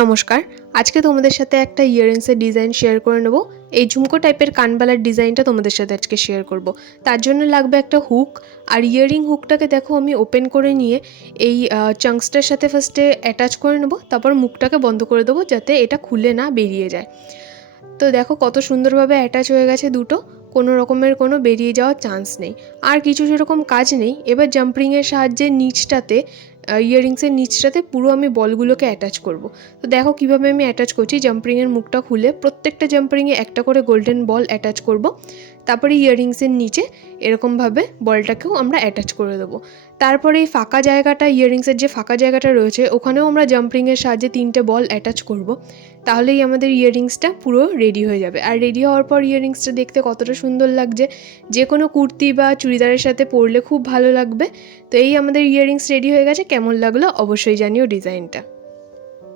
নমস্কার, আজকে তোমাদের সাথে একটা ইয়াররিংসের ডিজাইন শেয়ার করে নেব। এই ঝুমকো টাইপের কানবালার ডিজাইনটা তোমাদের সাথে আজকে শেয়ার করব। তার জন্য লাগবে একটা হুক, আর ইয়াররিং হুকটাকে দেখো আমি ওপেন করে নিয়ে এই চাংসটার সাথে ফার্স্টে অ্যাটাচ করে নেব, তারপর মুখটাকে বন্ধ করে দেবো যাতে এটা খুলে না বেরিয়ে যায়। তো দেখো কত সুন্দরভাবে অ্যাটাচ হয়ে গেছে দুটো, কোনো রকমের কোনো বেরিয়ে যাওয়ার চান্স নেই। আর কিছু সেরকম কাজ নেই। এবার জাম্পরিংয়ের সাহায্যে নিচটাতে ইয়াররিংসের নিচটাতে পুরো আমি বলগুলোকে অ্যাটাচ করব। তো দেখো কীভাবে আমি অ্যাটাচ করছি। জাম্পরিংয়ের মুখটা খুলে প্রত্যেকটা জাম্পরিংয়ে একটা করে গোল্ডেন বল অ্যাটাচ করব, তারপরে ইয়াররিংসের নিচে এরকমভাবে বলটাকেও আমরা অ্যাটাচ করে দেবো। তারপরে এই ফাঁকা জায়গাটা, ইয়াররিংসের যে ফাঁকা জায়গাটা রয়েছে ওখানেও আমরা জাম্পরিংয়ের সাহায্যে 3টে বল অ্যাটাচ করব। তাহলেই আমাদের ইয়াররিংসটা পুরো রেডি হয়ে যাবে। আর রেডি হওয়ার পর ইয়াররিংসটা দেখতে কতটা সুন্দর লাগছে, যে কোনো কুর্তি বা চুড়িদারের সাথে পরলে খুব ভালো লাগবে। তো এই আমাদের ইয়াররিংস রেডি হয়ে গেছে। কেমন লাগলো অবশ্যই জানিও ডিজাইনটা।